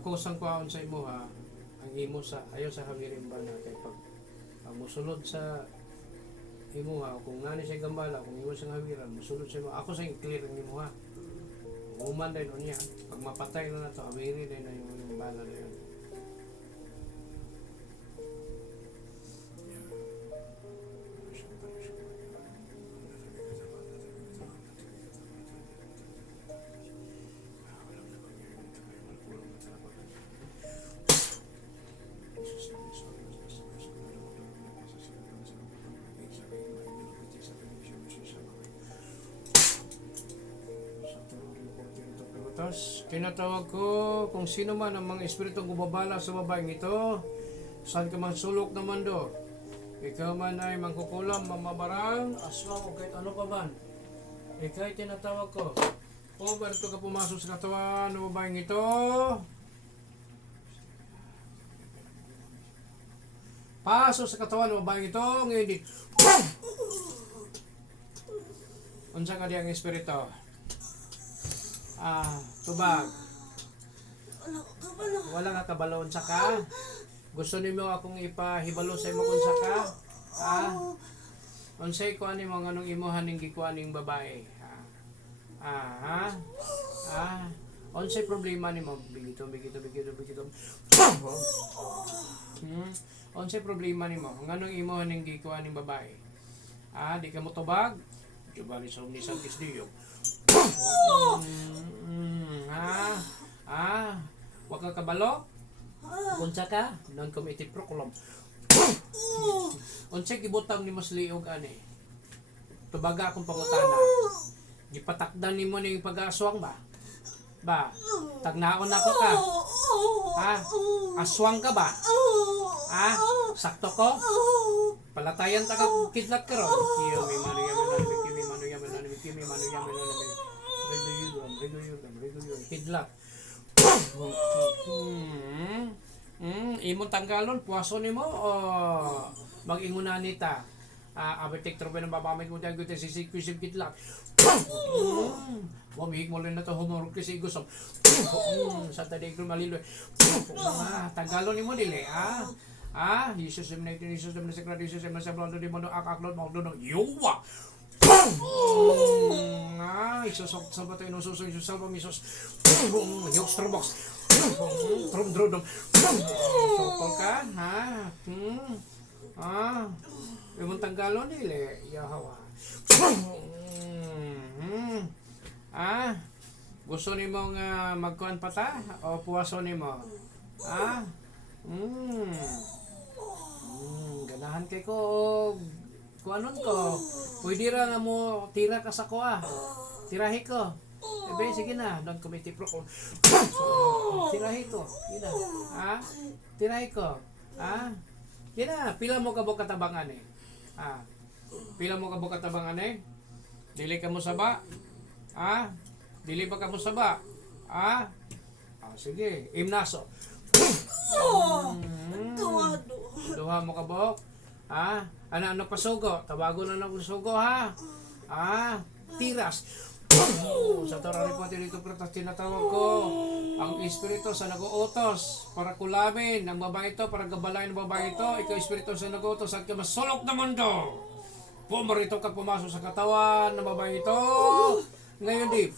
kusang kuhaon sa imo ha, ang imo sa ayo sa hangirin ba na kay pag musulod sa imo ha, kung nani siya gambala, kung imo siyang hawiran, musulod sa imo, ako sa clear ang imo ha. Uman din unya, pag mapatay na nato, hawiri din na yung bala na yun. Tapos, tinatawag ko kung sino man ang mga espiritong gumabala sa babaeng ito, saan ka man sulok na mundo, ikaw man ay mangkukulam, mamabarang, aswang o kahit ano pa man, ikaw'y tinatawag ko. O, barito ka pumasok sa katawan ng babaeng ito, pasok sa katawan ng babaeng ito, ngayon di, unsa ka di ang espirito? Tubag. Wala ka kabalo unsa ka? Gusto nimo akong ipahibalo sa imo unsa ka? Unsay kuan nimo nganong imuhan ning gikuan ning babae? Unsay problema nimo? Bigito. Unsay problema nimo? Nganong imuhan ning gikuan ning babae? Di ka mo tubag? Diba ni sa umnisan kisdiyo? Wag ka kabalo? Unsa ka? Non-committed proculum. Unsay gibutang nimo sa liog ani? Tubaga akong pangutana. Gipatakdan nimo ning pag-aswang ba? Tagnaon ako ka? Aswang ka ba? Sakto ko? Palatayan ta ka kidlat ka ron. Kidlat. Imong tanggalon, puwaso nimo o mag-ingunan nita. Abetek trope ng babamay mo dyan gute si Sikwisip kidlat. Wamihig mo rin na ito humorog kasi gusom. Sa tadig ko maliloy. Tanggalon nimo dili. Jesus em na ito, Jesus em na sagrado, Jesus em na sablado, di mo no akaklod, mo no yuwa. Isusok sa bato inususok isus salva misos. Yok starbox. Drum. Sokol ka, imong tanggalon dili, yahawa. Gusto nimo nga magkuan pa ta o puwaso nimo? Ganahan kay ko kuanon ko. Pwede ra nga mo tira ka sa kuha. Tirahi ko. Ebe, sige na. Non-committed proculum. Tirahi ko. Yun na. Tirahi ko. Yun na. Pila mo ka bo katabangan eh. Pila mo ka bo katabangan eh. Dili ka mo saba. Dili ba ka mo saba. Sige. Imnaso. Duha mo ka bo. Ano pasugo? Tawago na ng sugo ha. Tiras. Sa Torah po dito pratas tinatawag ko ang espiritu sa nag-uutos para kulamin ng babae ito, para gabalain ng babae ito. Ikaw espiritu sa nag-uutos at ka masulok na mundo. Pumarito ka pumasok sa katawan ng babae ito. Ngayon di.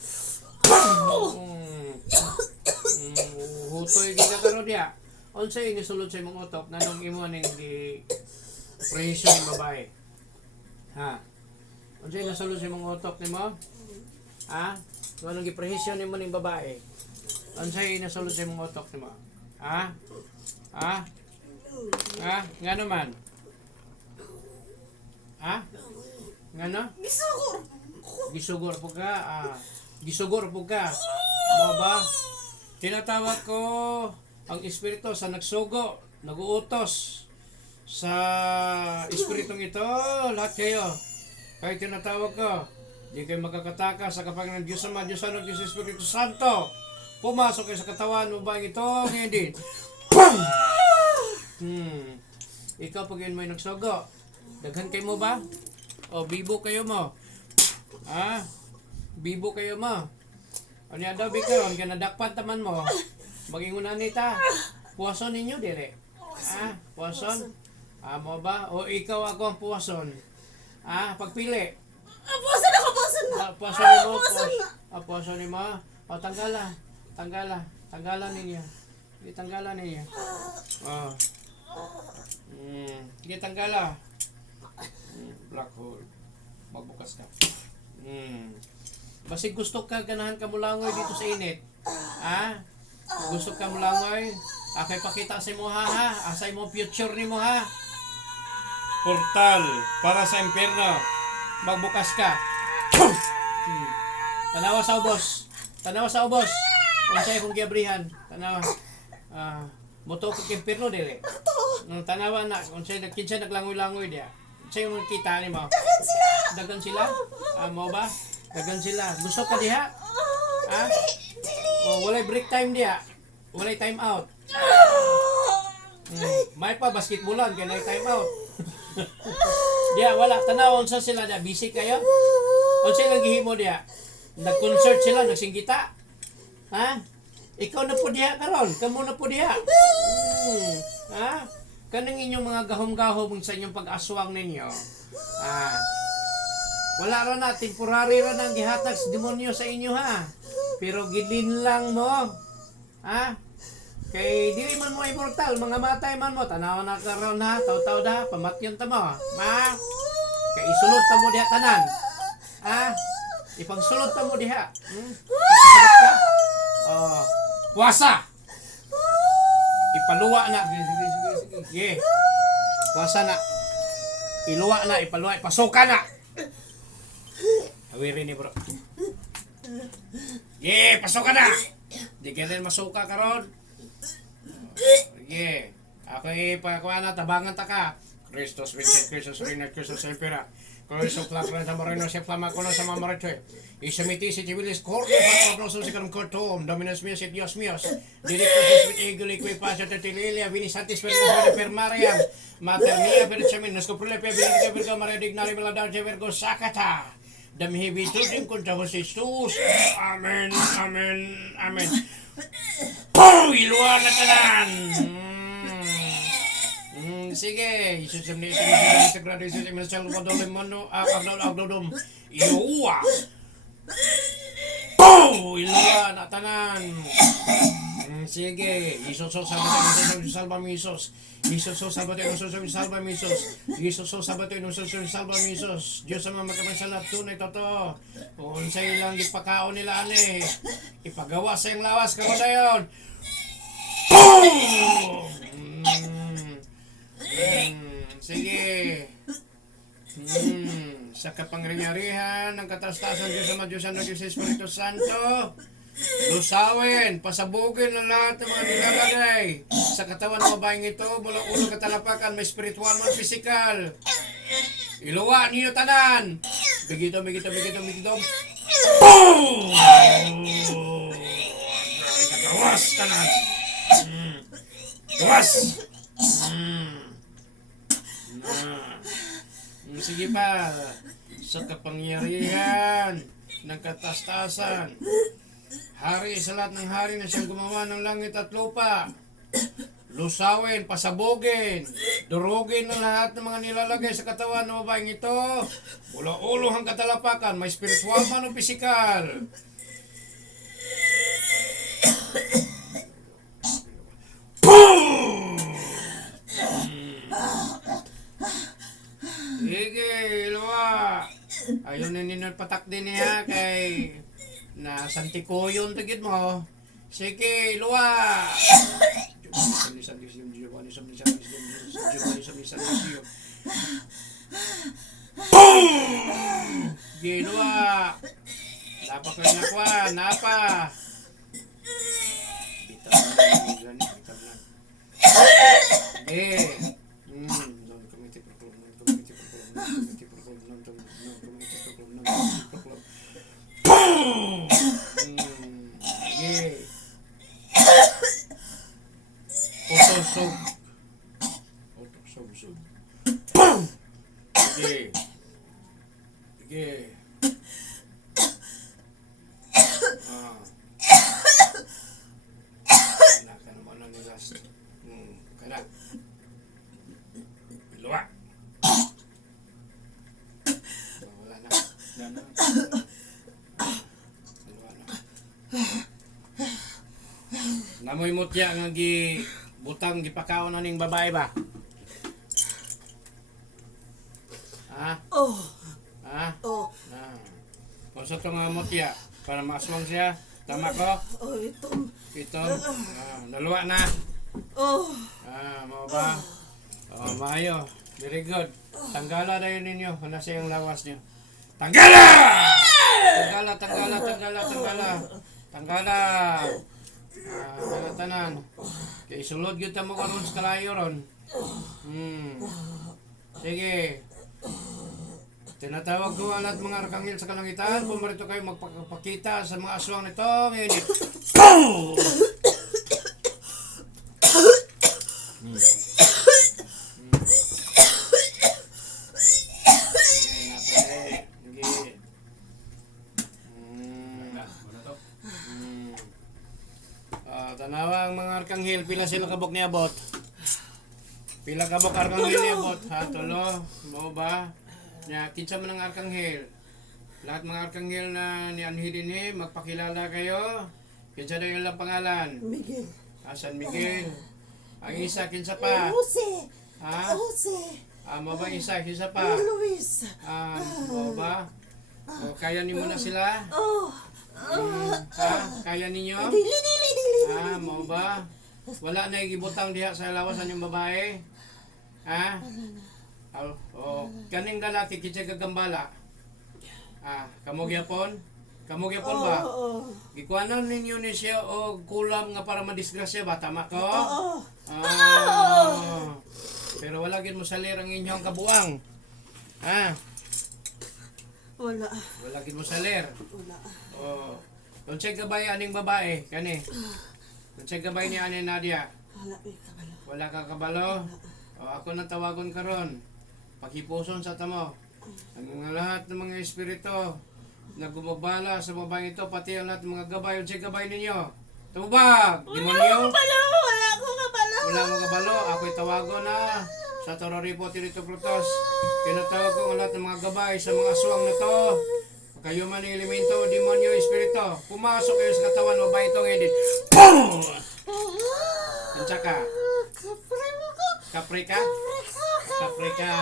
Hutoy gigakaroon niya. Unsay inisulod sa imong utok nanong imo ning presyo ng babae. Unsay nasulod sa imong utok nimo? Anong gipresyo nimo ning babae? Unsay nasulod sa imong utok nimo? Ngano man? Ngano? Gisugor po ka. Gisugor po ka. Mo ba? Tinatawag ko ang espiritu sa nagsugo, nag-uutos sa espiritong ito, lahat kayo. Kaya tinatawag ko, di kayo magkakataka sa kapag ng Diyos Ama, Diyos Anak, Diyos Espiritu Santo. Pumasok kayo sa katawan mo ba ito, ngayon din. Ikaw pag yun mo yung nagsugo, daghan kayo mo ba? O bibo kayo mo? Bibo kayo mo? O niya daw bikaw, ang ganadakpan taman mo. Mag-ingunan nita. Puwason ninyo, dire. Puwason? Mo ba? O ikaw ako ang puwason? Pagpili. Puwasan ako, puwasan na. Puwason ni mo, Puwasan na. puwason ni mo. O, tanggalan ninyo. Tanggalan ninyo. Sige, tanggala. Black hole. Magbukas ka. Basig gusto ka, ganahan ka mulangoy dito sa init. Gusto ka mulangoy? Akay pakita sa mo ha. Asay mo future ni mo ha. Portal para sa impyerno. Magbukas ka. Tanawa sa ubos. Unsay kong giabrihan. Tanawa. Moto ko impyerno dire. Tanawa na unsay kinsa naglangoy-langoy dia. Unsay mo kita nimo? Dagan sila. Mo ba? Dagan sila. Gusto ka diha? Walay break time dia. Walay time out. May pa basketballan kay nay time out. Dia wala tanaw unsa sila dia, busy kayo? Unsa lang gihimo dia? Nag-concert sila, nagsinggita. Ikaw na po diha karon, kamo na po diha. Kanang inyong mga gahom-gahom sa inyong pag-aswang ninyo. Wala ra na, temporary ra nang gihatag sa demonyo sa inyo ha. Pero gilin lang mo. Kay dili man mo immortal, mga matay man mo, tanaw na karon ha, taw-taw da, pamatyon ta mo. Kay isulod ta mo diha tanan. Ipagsulod ta mo diha. Isulod ka? Puwasa. Ipaluwa na. Sige. Puwasa na. Iluwa na, ipaluwa, ipasuka na. Awiri ni bro. Pasuka na. Di ka rin masuka karon. Sige. Ako'y pakakuha na, tabangan ta ka. Christos, Vincent, Christos, Reina, Christos, Empera. Christos, Flakran, sa Moreno, si Flama, Kono, sa Mamarechoy. Isamiti, si Tibilis, Corne, Patropnoso, si Carmcortom, Dominus Mios, si Dios Mios. Directus, with Eagle, Equipasio, Tetilia, Vinisantis, Per Mariam, Mater Mia, Perichamin, Nascoprule, Pia, Virgo, Maria Dignari, Meladar, Virgo, Sakata. Dami hibitudim kunta ho si Jesus. Amen, amen, amen. Iluwa na tanan. Sige, Isus sa mga Sagrado Isus sa mga Salvador Lemano, Agdodom. Iluwa. Iluwa na tanan. Sige, Isus sa Sabatay ng Salva Misos. Isus sa Sabatay ng Salva Misos. Isus sa Sabatay ng Salva Misos. Diyos sa mga magkamansalat, tunay totoo. Kung sa ilang ipakaon nila ani, ipagawa sa iyong lawas ka na yun. Sige. Sa kapangyarihan ng katastasan Diyos Ama, Diyos Anak, Diyos Espiritu Santo, lusawin, pasabugin ang lahat ng mga nilalagay sa katawan ng babaeng ito, mula ulo katalapakan, may spiritual man physical. Iluwa niyo tanan. Bigito. Boom! Gawas tanan. Gawas. Sige pa, sa kapangyarihan ng katastasan, hari sa lahat ng hari na siyang gumawa ng langit at lupa, lusawin, pasabugin, durugin ng lahat ng mga nilalagay sa katawan ng babaeng ito, mula ulo hanggang katalapakan, may spiritual man o pisikal. Sige, luwa. Ayun na ninyo patak din niya kay na santikoyon tagid mo. Sige, luwa. Sige, luwa. Napa ko na kwa, napa. Sige. Sige. lawas. Kana. Luwa. Wala na. Wala na. Luwa na. Namoy mutya nga gi butang gipakaon na ning babae ba? Ha? Oh. Ha? Oh. Ah. Kung sa itong mutya, para maaswang siya, tama ko? Oh, ito. Ito, naluwa na. Oh. Mau ba? Maayo. Very good. Tanggala na yun ninyo. Ano siya yung lawas niyo? Tanggala! Tanggala, tanggala, tanggala, tanggala. Tanggala. Tanan. Kaya isulod yun mo karon sa kalayo ron. Sige. Tinatawag ko ang lahat mga arkanghel sa kalangitan. Pumarito kayo magpakita sa mga aswang nito. Ngayon, tanawa ang mga arkanghel. Pila sila kabok ni abot? Pila kabok arkanghel ni abot? Ha, tulo? Mo ba? Kinsa man ang arkanghel. Lahat mga arkanghel na ni Anhidinhi, magpakilala kayo. Kinsa daw yung ilang pangalan? Miguel. San Miguel. Ang isa, kinsa pa? Jose. Ha? Jose. Mo ba isa, kinsa pa? Luis. Mo ba? O, kaya ni mo na sila? Oh. Ha? Kaya ninyo? Dili. Mo ba? Wala na igibutang diha sa lawasan yung babae? Ha? Kaning lalaki kinsa gagambala? Kamo gyapon? Kamo gyapon ba? Oo. Gikuanan ninyo ni siya o kulam nga para madisgrasya ba? Tama ko? Oo. Pero wala gid mo salir ang inyong kabuang. Wala. Wala gid mo salir. Wala. Unsay gabay aning babae kani? Unsay gabay ni ani Nadia? Wala kabalo. Wala ka kabalo? Ako na tawagon karon. Pakipuson sa tamo. Ang mga lahat ng mga espiritu na gumabala sa babaeng ito, pati ang lahat ng mga gabay, unsay gabay ninyo? Tumubag! Demonyo! Wala ko kabalo. Wala mo kabalo. Ako'y tawagon na sa Tororipo Tirito Frutos. Pinatawag ko ang lahat ng mga gabay sa mga aswang na to. Kayo man ng elemento, demonyo, espiritu. Pumasok kayo sa katawan, babae itong edit. Boom! Kinsa ka? Kapre ka? Kapre ka.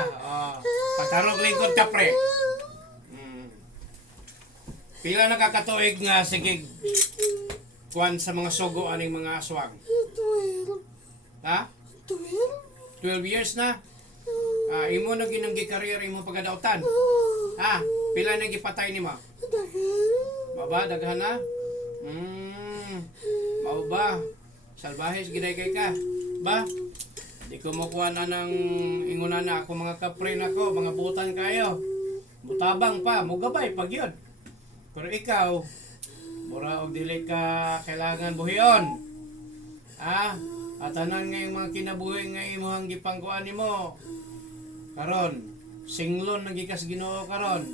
Pagtarong lingkod kapre. Pila nakakatuig nga sige kuan sa mga sugo aning mga aswang? 12. Ha? 12 years na? Imo na ginanggi career imo pagkadautan? Pila na gipatay nimo? Baba, daghan na? Mao ba? Salbahes giday kay ka? Ba? Di ko makuha na ng inguna na ako mga kapre na ko, mga butan kayo. Butabang pa, mugabay pag yun. Pero ikaw, mura og dili ka kailangan buhion. At tanan nga yung mga kinabuhi nga imuhang gipangkuan nimo. Karon, singlon nang gikas Ginoo karon.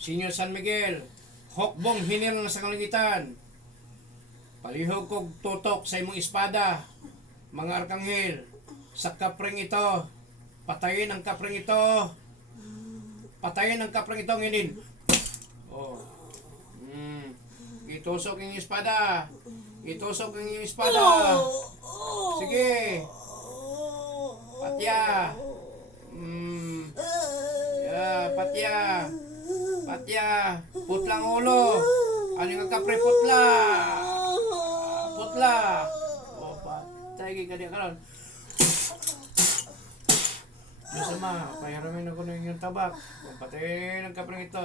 Senior San Miguel, hokbong hinir na sa kalangitan. Palihog kog tutok sa imong espada, mga arkanghel, sa kapring ito. Patayin ang kapring ito. Patayin ang kapring ito nginin. Itusok yung espada. Itusok yung espada. Sige. Patya. Patya. Patya. Putlang ulo. Ano yung kapre putla? Putla. Patay ka diya karon. Diyos Ama, pahiramin ako ng inyong tabak. Patayin ang kapre ito.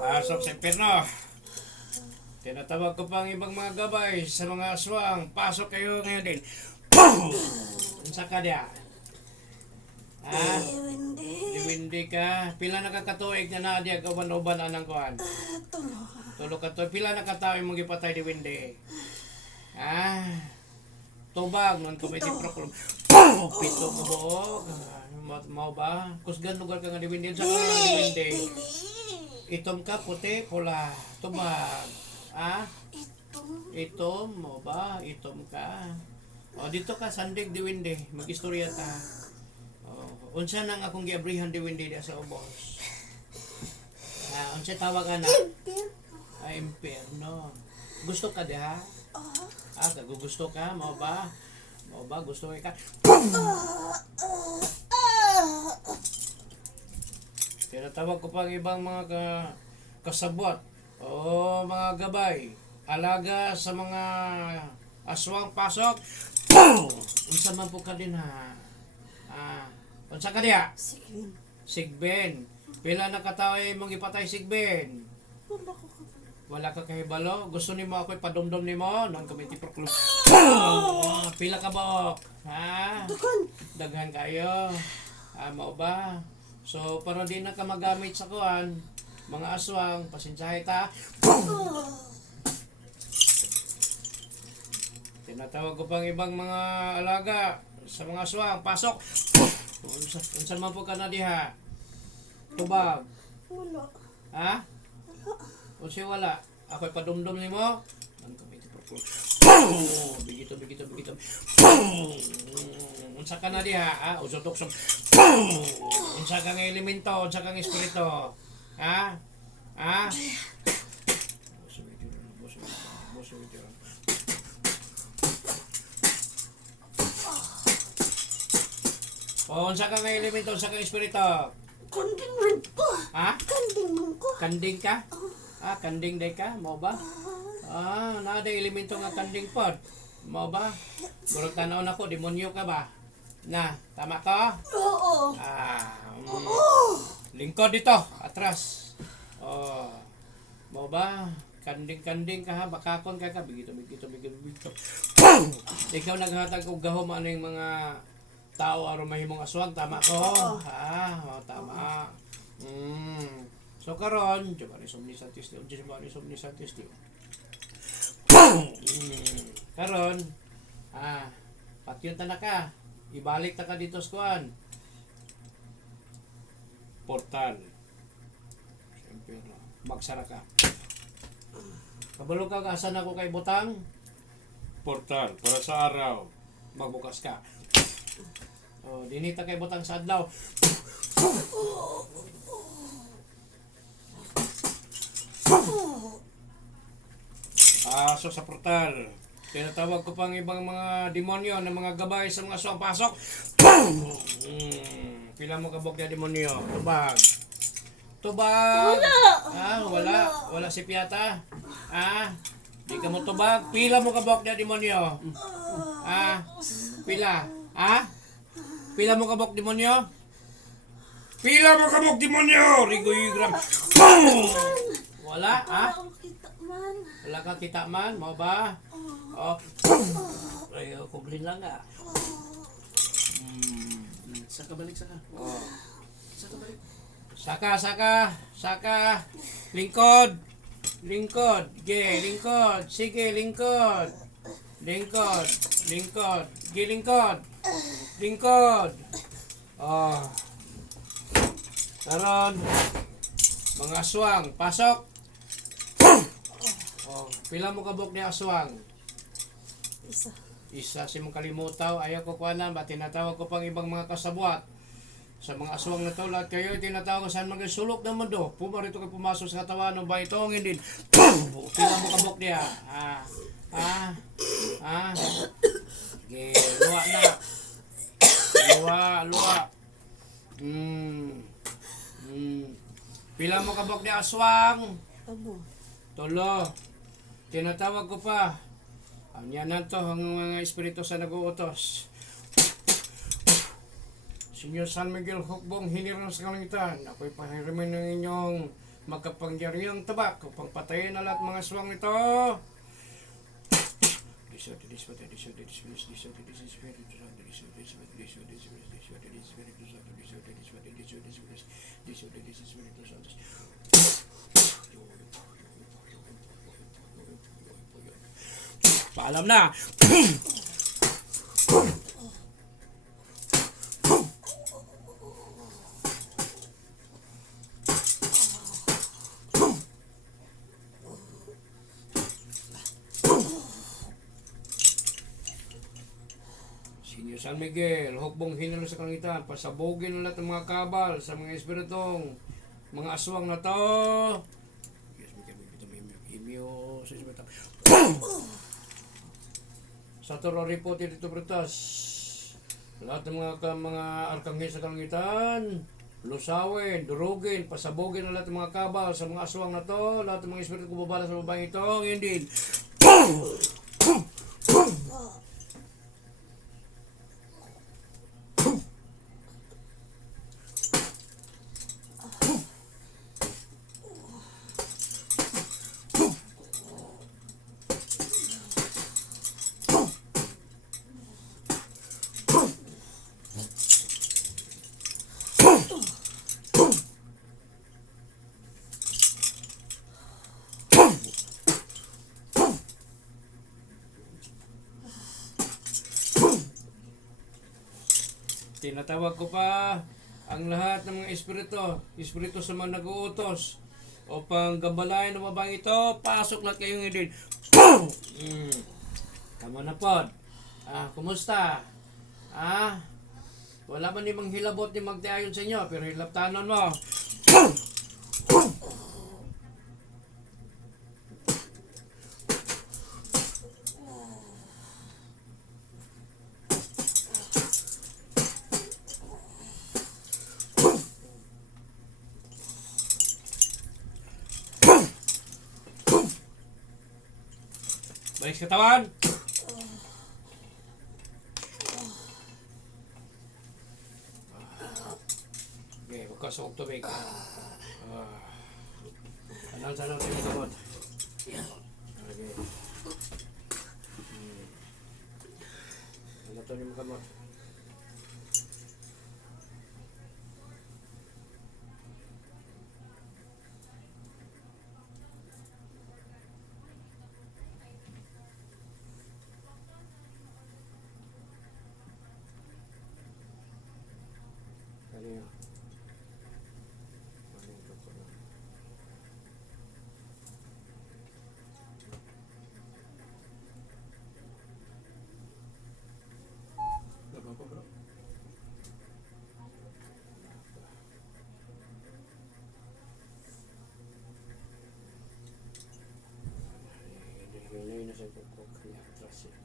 Pasok sa impyerno. Tinatawag ko pa ang ibang mga gabay sa mga aswang. Pasok kayo ngayon din. Unsa ka diya? Diwindi ka. Pila nakakatuig na Nadia kawan-uban anang kuan? Tulo ka to. Pila nakataoy mong gipatay diwindi? Tubag, non committee program. Pito ka buok. Mao ba? Kusgan lugar ka nga diwindi sa ka diwindi. Itom ka puti, pula. Tubag. Ah? Itom mo ba? Itom ka. O dito ka sandig diwindi, magistorya ta. O unsa nang akong giabrihan diwindi di sa ubos. Unsa tawag ana? Ay impierno. Gusto ka diha? Gusto ka? Mao ba? Mao ba gusto ka? Tinatawag ko pang ibang mga kasabwat o mga gabay. Alaga sa mga aswang pasok. Unsa man po ka din ha? Unsa ka diha? Sige. Sigben. Pila na katawo mong ipatay sigben? Wala ko kabalo. Wala ka kahibalo? Gusto nimo ako ipadumdum nimo? Nang committee proclaim. Pila ka ba? Ha? Dugan. Daghan kayo. Mao ba? So, para di na ka magamit sa kuan, mga aswang, pasensyahe ta. Tinatawag ko pang ibang mga alaga sa mga aswang. Pasok! Unsan man po ka na diha? Tubag. Wala. Ha? Unsa wala? Ako'y padumdum nimo. Ang kamay ti purple. Bigito. Unsa ka na diha? Usok-usok. Unsa kang elemento? Unsa kang espiritu? Ha? Unsa kang elemento? Unsa kang espiritu? Kanding man ko. Ha? Kanding man ko. Kanding ka? Kanding day ka? Mao ba? Naada elemento nga kanding pod. Mao ba? Murag tanaw nako, demonyo ka ba? Na, tama ka? Oo. Lingkod dito, atras. Mao ba? Kanding ka ha, bakakon ka ka, bigito. Ikaw naghatag og gahom ano yung mga tao aron mahimong aswang, tama ko? Tama. So karon, Giovanni Somnisantis Dio. Karon, patyon ta na ka. Ibalik ta ka dito sa kuan. Portal. Siyempre, magsara ka. Kabalo ka, asan ako kay butang? Portal, para sa araw. Magbukas ka. Dinita kay butang sa adlaw. So sa portal, tinatawag ko pang ibang mga demonyo na mga gabay sa mga aswang pasok. Pila mo kabog na demonyo? Tubag. Wala si Piata. Di ka mo tubag. Pila mo kabog na demonyo? Pila. Pila mo kabog demonyo? Pila mo kabog demonyo? Rigoy gram. Wala. Wala ka kita man, mo ba? Ay, kublin lang ka. Saka balik. Saka. Lingkod. Lingkod. Sige, lingkod. Lingkod. Karon, mga aswang, pasok. Pila mo kabok ni aswang? Isa si mong kalimutaw. Ayaw ko kuanan ba tinatawag ko pang ibang mga kasabwat. Sa mga aswang na to, lahat kayo tinatawag saan mga sulok na mundo. Pumarito kayo pumasok sa katawan ng baitongin din. Pila mo kabok niya. Okay, luwa na. Luwa. Pila mo kabok ni aswang? Tolo. Tinatawag ko pa. Yan na to ang mga espiritu sa nag-uutos. Senyor San Miguel Hukbong, hinirang sa kalangitan. Ako'y pahirimin ng inyong magkapangyarihang tabak upang patayin na lahat mga aswang nito. Paalam na. Senyor San Miguel, hukbong hinalo sa kalangitan, pasabugin ng lahat ng mga kabal sa mga espiritong, mga aswang na to. Yes, Himyo, sa espiritu. Sa toro report dito pretas. Lahat ng mga arkanghel sa kalangitan, lusawin, durugin, pasabugin ng lahat ng mga kabal sa mga aswang na to, lahat ng mga espiritu kumabala sa babaeng ito, ngayon din. Tinatawag ko pa ang lahat ng mga espiritu sa mga nag-uutos upang gambalayan ng babaeng ito, pasok na kayong din. Tama na po. Kumusta? Wala man ni hilabot ni magtiayon sa inyo, pero hilaptanan mo. Balik sa katawan. Okay, bukas sa tubig. Anong sa natin yung gamot? Okay. Ano ito yung gamot? Ano yun? Ano yung toko na? Laban ko bro. Hinay na sa toko kanya atras eh.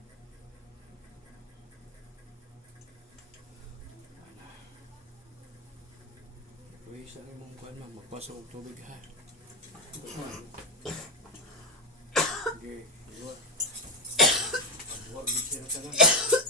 Uy, sa rin mong kuhan ma'am, magpasok ang tubig ha. Okay, luwa. Luwa, bitsira ka na.